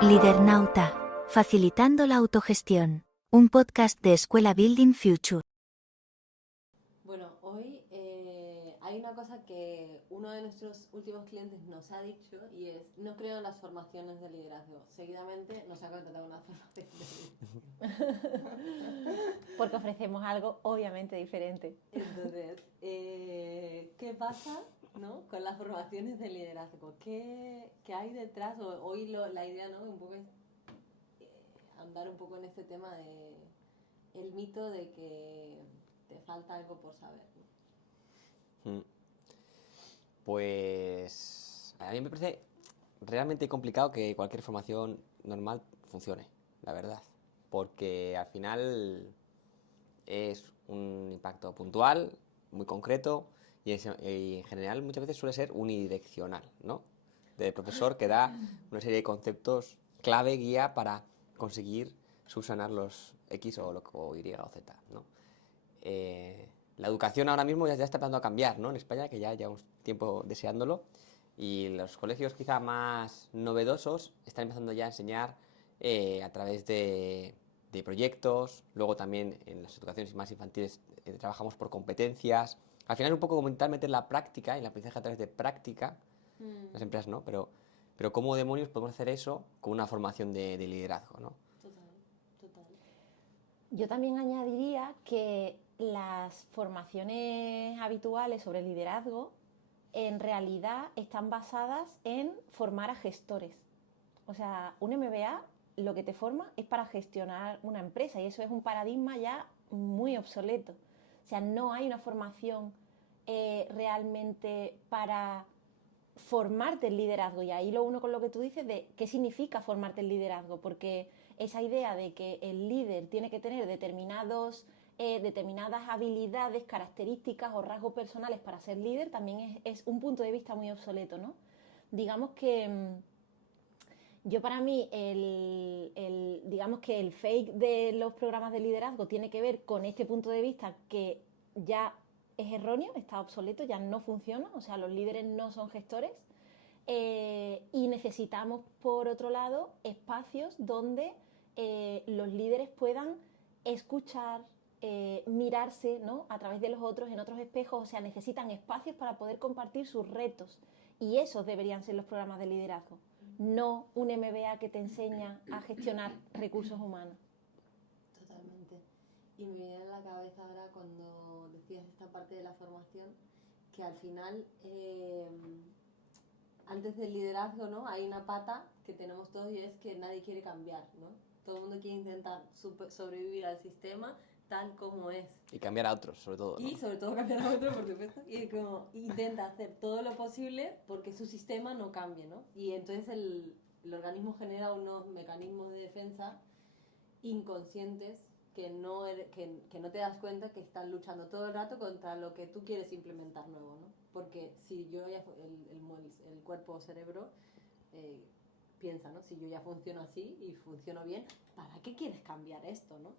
Lidernauta, facilitando la autogestión. Un podcast de Escuela Building Future. Bueno, hoy hay una cosa que uno de nuestros últimos clientes nos ha dicho y es: no creo en las formaciones de liderazgo. Seguidamente nos ha contratado una formación de liderazgo. Porque ofrecemos algo obviamente diferente. Entonces, ¿qué pasa, ¿no?, con las formaciones de liderazgo? ¿Qué hay detrás? Hoy la idea, ¿no?, un poco es andar un poco en este tema de el mito de que te falta algo por saber, ¿no? Pues a mí me parece realmente complicado que cualquier formación normal funcione, la verdad, porque al final es un impacto puntual, muy concreto y en general muchas veces suele ser unidireccional, ¿no? Del profesor que da una serie de conceptos clave, guía para conseguir subsanar los X o Y o Z, ¿no? La educación ahora mismo ya está empezando a cambiar, ¿no? En España, que ya llevamos tiempo deseándolo, y los colegios quizá más novedosos están empezando ya a enseñar a través de proyectos. Luego también en las educaciones más infantiles trabajamos por competencias. Al final es un poco como intentar meter la práctica y el aprendizaje a través de práctica. Las empresas no, pero ¿cómo demonios podemos hacer eso con una formación de liderazgo, ¿no? Total. Yo también añadiría que las formaciones habituales sobre liderazgo en realidad están basadas en formar a gestores. O sea, un MBA lo que te forma es para gestionar una empresa y eso es un paradigma ya muy obsoleto. O sea, no hay una formación realmente para formarte el liderazgo, y ahí lo uno con lo que tú dices de qué significa formarte el liderazgo, porque esa idea de que el líder tiene que tener determinadas habilidades, características o rasgos personales para ser líder también es un punto de vista muy obsoleto, ¿no? Digamos que yo para mí digamos que el fake de los programas de liderazgo tiene que ver con este punto de vista que ya es erróneo, está obsoleto, ya no funciona, o sea, los líderes no son gestores, y necesitamos, por otro lado, espacios donde los líderes puedan escuchar, mirarse, ¿no?, a través de los otros, en otros espejos. O sea, necesitan espacios para poder compartir sus retos, y esos deberían ser los programas de liderazgo, no un MBA que te enseña a gestionar recursos humanos. Totalmente. Y me viene a la cabeza ahora cuando decías esta parte de la formación, que al final, antes del liderazgo, ¿no?, hay una pata que tenemos todos y es que nadie quiere cambiar, ¿no? Todo el mundo quiere intentar sobrevivir al sistema tal como es. Y cambiar a otros, sobre todo, ¿no? Y sobre todo cambiar a otro, por supuesto. Y como intenta hacer todo lo posible porque su sistema no cambie, ¿no? Y entonces el organismo genera unos mecanismos de defensa inconscientes que no te das cuenta que están luchando todo el rato contra lo que tú quieres implementar nuevo, ¿no? Porque si yo ya, el cuerpo o cerebro piensa, ¿no? Si yo ya funciono así y funciono bien, ¿para qué quieres cambiar esto, no?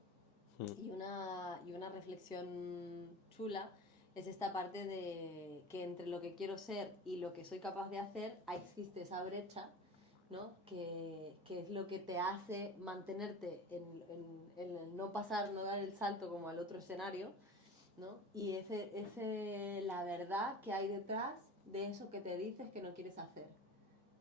Y una reflexión chula es esta parte de que entre lo que quiero ser y lo que soy capaz de hacer existe esa brecha, ¿no?, que es lo que te hace mantenerte en el no pasar, no dar el salto como al otro escenario, ¿no? Y la verdad que hay detrás de eso que te dices que no quieres hacer.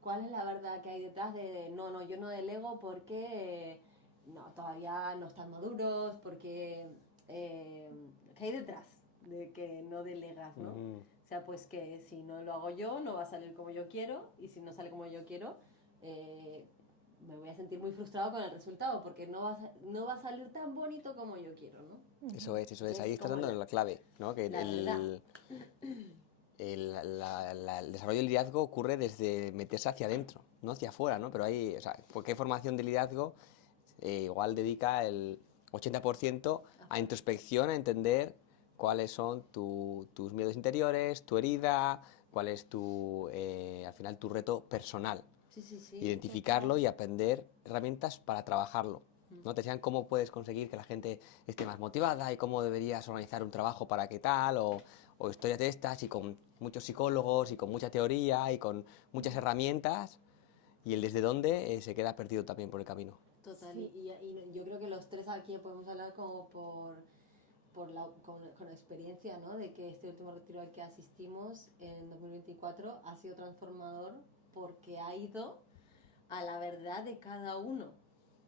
¿Cuál es la verdad que hay detrás de no, yo no delego porque no, todavía no están maduros, porque ¿qué hay detrás de que no delegas, no? O sea, pues que si no lo hago yo, no va a salir como yo quiero, y si no sale como yo quiero, me voy a sentir muy frustrado con el resultado, porque no va a salir tan bonito como yo quiero, ¿no? Eso es. Ahí estás dando la clave, ¿no? Que el desarrollo del liderazgo ocurre desde meterse hacia adentro, no hacia afuera, ¿no? Pero ahí, o sea, ¿por formación de liderazgo igual dedica el 80% a introspección, a entender cuáles son tus miedos interiores, tu herida, cuál es al final tu reto personal? Sí. Identificarlo y aprender herramientas para trabajarlo, ¿no? Te enseñan cómo puedes conseguir que la gente esté más motivada y cómo deberías organizar un trabajo para qué tal, o historias de estas, y con muchos psicólogos y con mucha teoría y con muchas herramientas, y el desde dónde se queda perdido también por el camino. Total, Sí. y yo creo que los tres aquí podemos hablar como con experiencia, ¿no? De que este último retiro al que asistimos en 2024 ha sido transformador porque ha ido a la verdad de cada uno,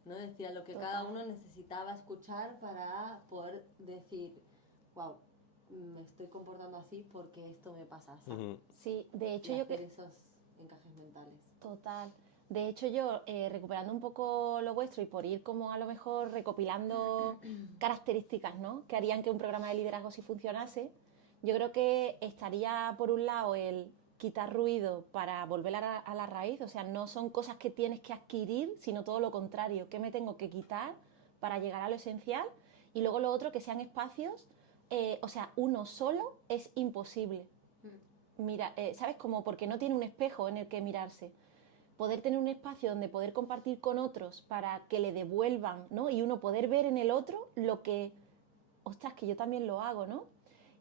¿no? Es decir, a lo que cada uno necesitaba escuchar para poder decir, wow, me estoy comportando así porque esto me pasa así. Sí, de hecho Y yo hacer que... esos encajes mentales. Total. De hecho, yo, recuperando un poco lo vuestro y por ir como a lo mejor recopilando características, ¿no?, que harían que un programa de liderazgo sí funcionase, yo creo que estaría, por un lado, el quitar ruido para volver a la raíz, o sea, no son cosas que tienes que adquirir, sino todo lo contrario, que me tengo que quitar para llegar a lo esencial, y luego lo otro, que sean espacios, o sea, uno solo es imposible. Mira, ¿sabes? Como porque no tiene un espejo en el que mirarse. Poder tener un espacio donde poder compartir con otros para que le devuelvan, ¿no? Y uno poder ver en el otro lo que, ostras, que yo también lo hago, ¿no?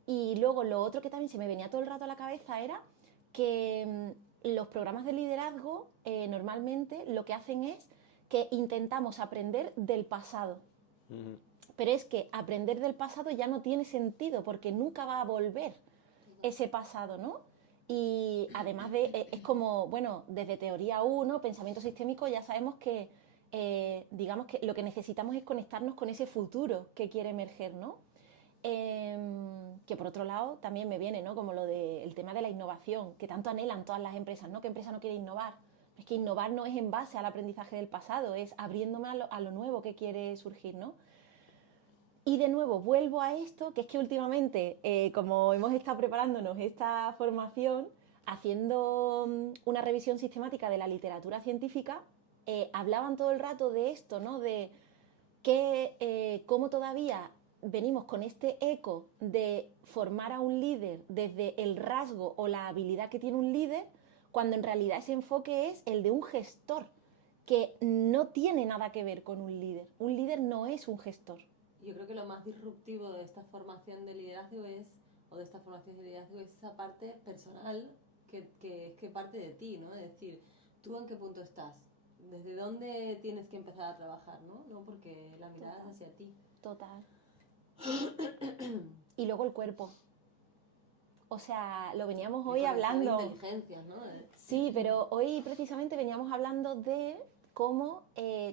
Y luego lo otro que también se me venía todo el rato a la cabeza era que los programas de liderazgo normalmente lo que hacen es que intentamos aprender del pasado. Pero es que aprender del pasado ya no tiene sentido porque nunca va a volver ese pasado, ¿no? Y además es como, bueno, desde teoría 1, pensamiento sistémico, ya sabemos que, digamos que lo que necesitamos es conectarnos con ese futuro que quiere emerger, ¿no? Que por otro lado también me viene, ¿no?, como lo del tema de la innovación, que tanto anhelan todas las empresas, ¿no? ¿Qué empresa no quiere innovar? Es que innovar no es en base al aprendizaje del pasado, es abriéndome a lo nuevo que quiere surgir, ¿no? Y de nuevo vuelvo a esto, que es que últimamente, como hemos estado preparándonos esta formación, haciendo una revisión sistemática de la literatura científica, hablaban todo el rato de esto, ¿no? De que cómo todavía venimos con este eco de formar a un líder desde el rasgo o la habilidad que tiene un líder, cuando en realidad ese enfoque es el de un gestor, que no tiene nada que ver con un líder. Un líder no es un gestor. Yo creo que lo más disruptivo de esta formación de liderazgo o de esta formación de liderazgo es esa parte personal que parte de ti, ¿no? Es decir, ¿tú en qué punto estás? ¿Desde dónde tienes que empezar a trabajar, no? Porque la mirada es hacia ti. Total. Y luego el cuerpo. O sea, lo veníamos hoy hablando. De inteligencias, ¿no? Sí, pero hoy precisamente veníamos hablando de cómo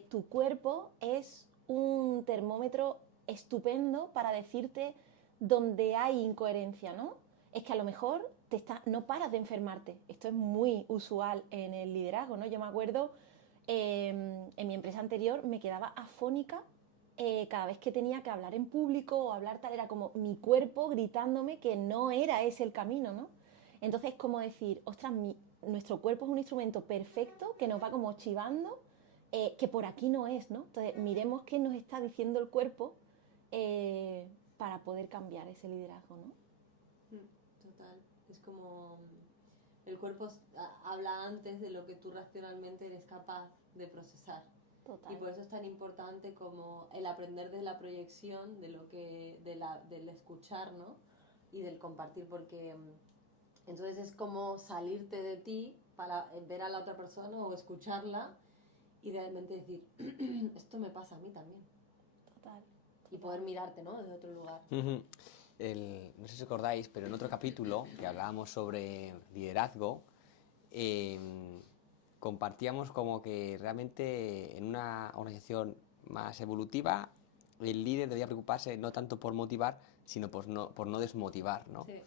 tu cuerpo es un termómetro estupendo para decirte dónde hay incoherencia, ¿no? Es que a lo mejor no paras de enfermarte. Esto es muy usual en el liderazgo, ¿no? Yo me acuerdo, en mi empresa anterior me quedaba afónica cada vez que tenía que hablar en público o hablar tal, era como mi cuerpo gritándome que no era ese el camino, ¿no? Entonces, como decir, ostras, nuestro cuerpo es un instrumento perfecto que nos va como chivando, que por aquí no es, ¿no? Entonces, miremos qué nos está diciendo el cuerpo para poder cambiar ese liderazgo, ¿no? Total. Es como el cuerpo habla antes de lo que tú racionalmente eres capaz de procesar. Total. Y por eso es tan importante como el aprender de la proyección, del escuchar, ¿no? Y del compartir, porque entonces es como salirte de ti para ver a la otra persona o escucharla y realmente decir, esto me pasa a mí también. Total. Y poder mirarte, ¿no?, desde otro lugar. No sé si recordáis, pero en otro capítulo que hablábamos sobre liderazgo, compartíamos como que realmente en una organización más evolutiva el líder debía preocuparse no tanto por motivar, sino por no desmotivar, ¿no? Sí.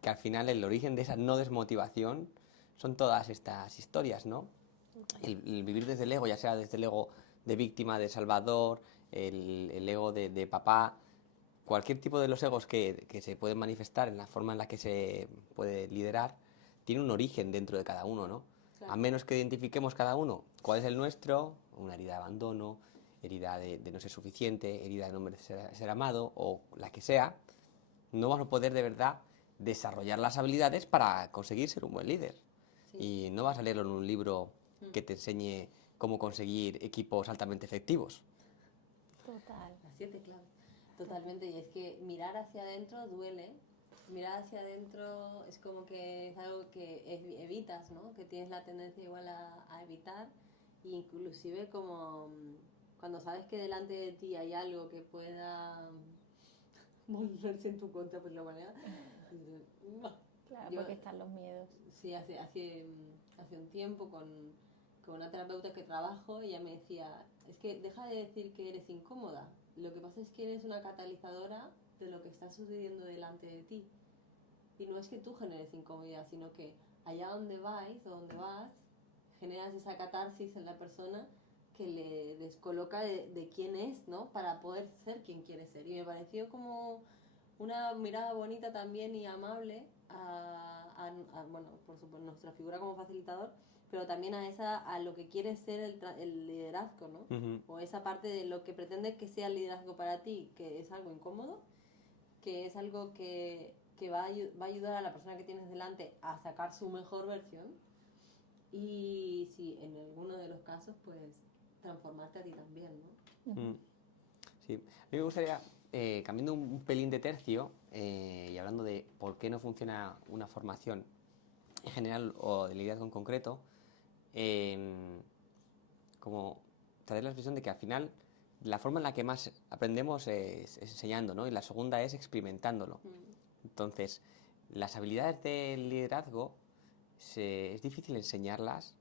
Que al final el origen de esa no desmotivación son todas estas historias, ¿no? El vivir desde el ego, ya sea desde el ego de víctima, de salvador, el ego de papá, cualquier tipo de los egos que se pueden manifestar en la forma en la que se puede liderar, tiene un origen dentro de cada uno, ¿no? Claro. A menos que identifiquemos cada uno cuál es el nuestro, una herida de abandono, herida de no ser suficiente, herida de no merecer ser amado o la que sea, no vamos a poder de verdad desarrollar las habilidades para conseguir ser un buen líder. Sí. Y no vas a leerlo en un libro que te enseñe cómo conseguir equipos altamente efectivos. Total. Las 7 claves. Totalmente. Y es que mirar hacia adentro duele, mirar hacia adentro es como que es algo que evitas, ¿no? Que tienes la tendencia igual a evitar, e inclusive como cuando sabes que delante de ti hay algo que pueda volverse en tu contra, por la manera. Claro, Yo- porque están los miedos. Sí, hace un tiempo con una terapeuta que trabajo, ella me decía, es que deja de decir que eres incómoda, lo que pasa es que eres una catalizadora de lo que está sucediendo delante de ti. Y no es que tú generes incomodidad, sino que allá donde vais o donde vas, generas esa catarsis en la persona que le descoloca de quién es, ¿no? Para poder ser quien quiere ser. Y me pareció como una mirada bonita también y amable bueno, por supuesto, nuestra figura como facilitador, pero también a lo que quiere ser el liderazgo, ¿no? Ujú. O esa parte de lo que pretende que sea el liderazgo para ti, que es algo incómodo, que es algo que va a ayudar a la persona que tienes delante a sacar su mejor versión, y si en alguno de los casos, pues transformarte a ti también, ¿no? Mm. Sí, a mí me gustaría, cambiando un pelín de tercio y hablando de por qué no funciona una formación en general o de liderazgo en concreto, como traer la expresión de que al final la forma en la que más aprendemos es enseñando, ¿no? Y la segunda es experimentándolo. Entonces, las habilidades del liderazgo es difícil enseñarlas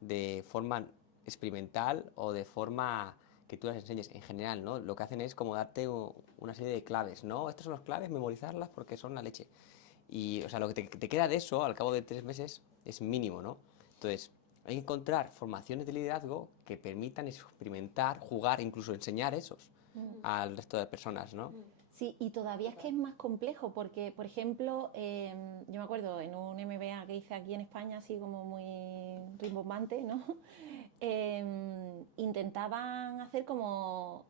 de forma experimental o de forma que tú las enseñes en general, ¿no? Lo que hacen es como darte una serie de claves, ¿no? Estas son las claves, memorizarlas porque son la leche. Y, o sea, lo que te queda de eso al cabo de 3 meses es mínimo, ¿no? Entonces, hay que encontrar formaciones de liderazgo que permitan experimentar, jugar, incluso enseñar esos al resto de personas, ¿no? Sí, y todavía es que es más complejo porque, por ejemplo, yo me acuerdo en un MBA que hice aquí en España, así como muy rimbombante, ¿no? Intentaban hacer como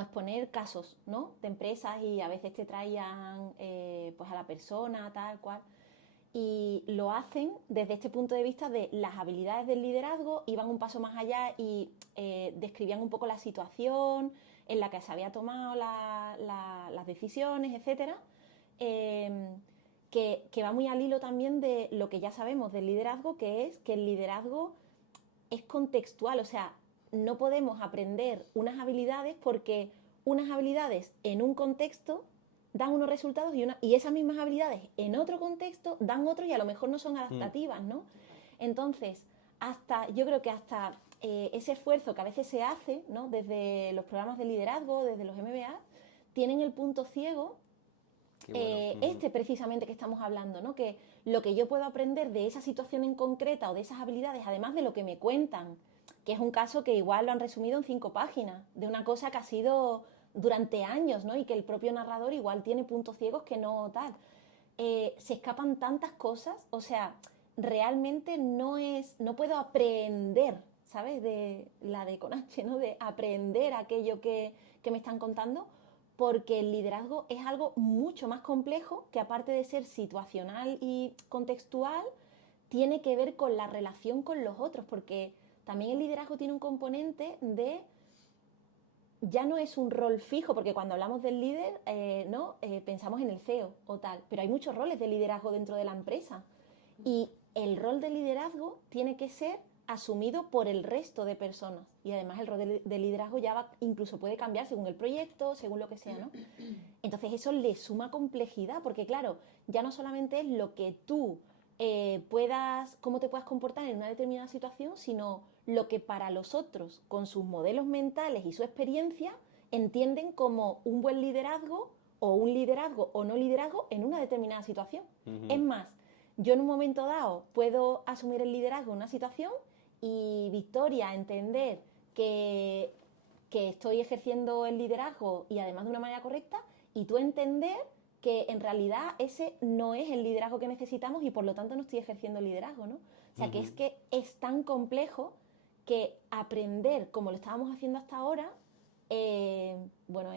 exponer casos, ¿no? De empresas, y a veces te traían pues a la persona, tal cual. Y lo hacen desde este punto de vista de las habilidades del liderazgo, iban un paso más allá y describían un poco la situación en la que se había tomado las decisiones, etcétera, que va muy al hilo también de lo que ya sabemos del liderazgo, que es que el liderazgo es contextual, o sea, no podemos aprender unas habilidades porque unas habilidades en un contexto dan unos resultados y esas mismas habilidades en otro contexto dan otros y a lo mejor no son adaptativas, ¿no? Entonces, yo creo que hasta ese esfuerzo que a veces se hace, ¿no? Desde los programas de liderazgo, desde los MBA, tienen el punto ciego, Qué bueno. precisamente que estamos hablando, ¿no? Que lo que yo puedo aprender de esa situación en concreta o de esas habilidades, además de lo que me cuentan, que es un caso que igual lo han resumido en 5 páginas, de una cosa que ha sido durante años, ¿no? Y que el propio narrador igual tiene puntos ciegos que no tal. Se escapan tantas cosas, o sea, realmente no puedo aprender, ¿sabes? De la de con H, ¿no? De aprender aquello que me están contando, porque el liderazgo es algo mucho más complejo que, aparte de ser situacional y contextual, tiene que ver con la relación con los otros, porque también el liderazgo tiene un componente de, ya no es un rol fijo, porque cuando hablamos del líder, ¿no? Pensamos en el CEO o tal, pero hay muchos roles de liderazgo dentro de la empresa, y el rol de liderazgo tiene que ser asumido por el resto de personas, y además el rol de liderazgo incluso puede cambiar según el proyecto, según lo que sea, ¿no? Entonces eso le suma complejidad, porque claro, ya no solamente es lo que tú cómo te puedas comportar en una determinada situación, sino lo que para los otros, con sus modelos mentales y su experiencia, entienden como un buen liderazgo o no liderazgo en una determinada situación. Es más, yo en un momento dado puedo asumir el liderazgo en una situación y Victoria entender que estoy ejerciendo el liderazgo y además de una manera correcta, y tú entender que en realidad ese no es el liderazgo que necesitamos y por lo tanto no estoy ejerciendo el liderazgo, ¿no? O sea, que es tan complejo que aprender como lo estábamos haciendo hasta ahora, bueno,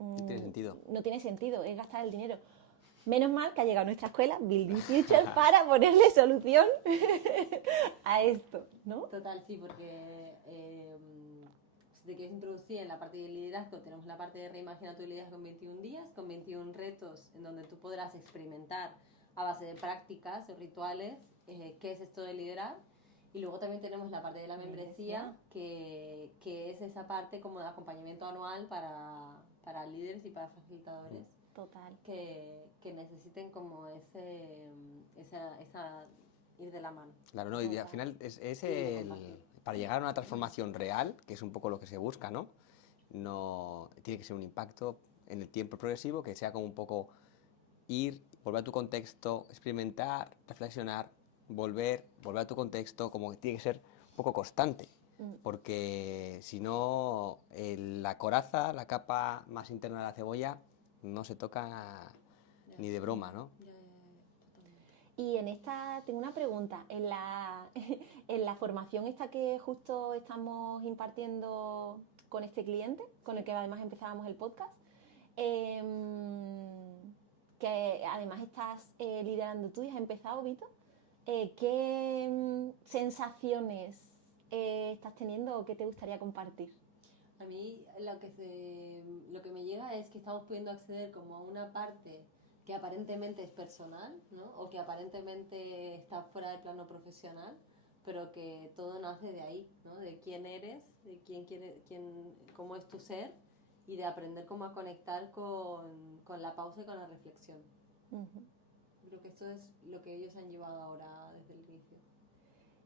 No tiene sentido. no tiene sentido, es gastar el dinero. Menos mal que ha llegado nuestra escuela, Building Future, para ponerle solución a esto, ¿no? Total, sí, porque te quieres introducir en la parte de liderazgo, tenemos la parte de reimagina tu liderazgo en 21 días, con 21 retos en donde tú podrás experimentar a base de prácticas o rituales qué es esto de liderar. Y luego también tenemos la parte de la membresía, que es esa parte como de acompañamiento anual para líderes y para facilitadores. Total. Que necesiten como esa ir de la mano. Claro, no, y al final para llegar a una transformación real, que es un poco lo que se busca, ¿no? No tiene que ser un impacto en el tiempo progresivo, que sea como un poco ir, volver a tu contexto, experimentar, reflexionar, volver a tu contexto, como que tiene que ser un poco constante, porque si no, la coraza, la capa más interna de la cebolla, no se toca ni de broma, ¿no? Y en esta, tengo una pregunta, en la formación esta que justo estamos impartiendo con este cliente, con el que además empezábamos el podcast, que además estás liderando tú y has empezado, Vito, ¿qué sensaciones estás teniendo o qué te gustaría compartir? A mí lo que me llega es que estamos pudiendo acceder como a una parte que aparentemente es personal, ¿no? O que aparentemente está fuera del plano profesional, pero que todo nace de ahí, ¿no? De quién eres, de cómo es tu ser y de aprender cómo a conectar con la pausa y con la reflexión. Creo que esto es lo que ellos han llevado ahora desde el inicio.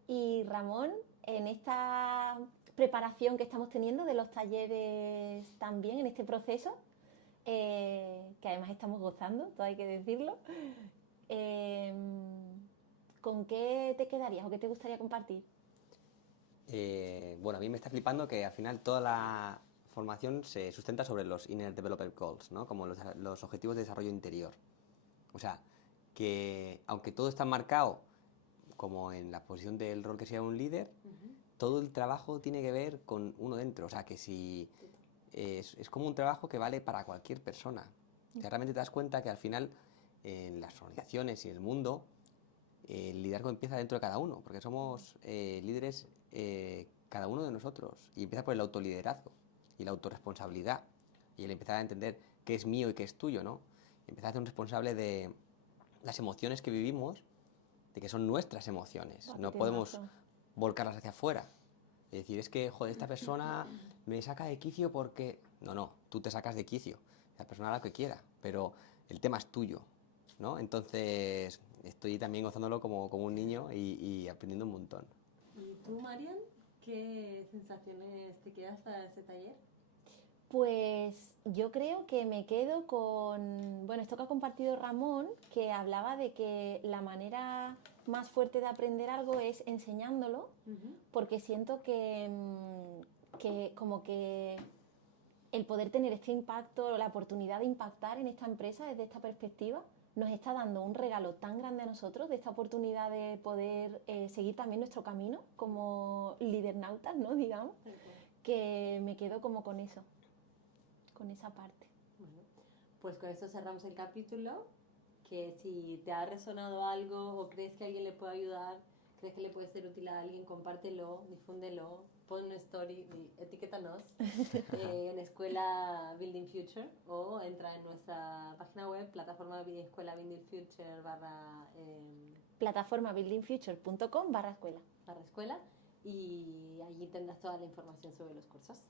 Y Ramón, en esta preparación que estamos teniendo de los talleres también, en este proceso, que además estamos gozando, todo hay que decirlo, ¿con qué te quedarías o qué te gustaría compartir? Bueno, a mí me está flipando que al final toda la formación se sustenta sobre los Inner Development Goals, ¿no? Como los objetivos de desarrollo interior. O sea, que aunque todo está marcado como en la posición del rol que sea un líder, todo el trabajo tiene que ver con uno dentro. O sea, que si es como un trabajo que vale para cualquier persona. O sea, realmente te das cuenta que al final en las organizaciones y en el mundo el liderazgo empieza dentro de cada uno, porque somos líderes cada uno de nosotros, y empieza por el autoliderazgo y la autorresponsabilidad y el empezar a entender qué es mío y qué es tuyo, ¿no? Empezar a ser un responsable de las emociones que vivimos, de que son nuestras emociones, no podemos volcarlas hacia afuera. Es decir, es que, joder, esta persona me saca de quicio porque... No, tú te sacas de quicio, la persona hará lo que quiera, pero el tema es tuyo, ¿no? Entonces, estoy también gozándolo como un niño y aprendiendo un montón. ¿Y tú, Marian, qué sensaciones te quedas para ese taller? Pues yo creo que me quedo con, bueno, esto que ha compartido Ramón, que hablaba de que la manera más fuerte de aprender algo es enseñándolo, porque siento que como que el poder tener este impacto, la oportunidad de impactar en esta empresa desde esta perspectiva, nos está dando un regalo tan grande a nosotros, de esta oportunidad de poder seguir también nuestro camino como lidernautas, ¿no? Digamos, que me quedo como con eso, con esa parte. Bueno, pues con esto cerramos el capítulo, que si te ha resonado algo o crees que alguien le puede ayudar, crees que le puede ser útil a alguien, compártelo, difúndelo, pon una story, etiquétanos en Escuela Building Future o entra en nuestra página web, plataforma Escuela Building Future plataformabuildingfuture.com/escuela. Y allí tendrás toda la información sobre los cursos.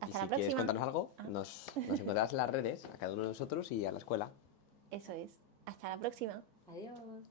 Hasta y la si próxima. quieres contarnos algo, nos encontrarás en las redes, a cada uno de nosotros y a la escuela. Eso es. Hasta la próxima. Adiós.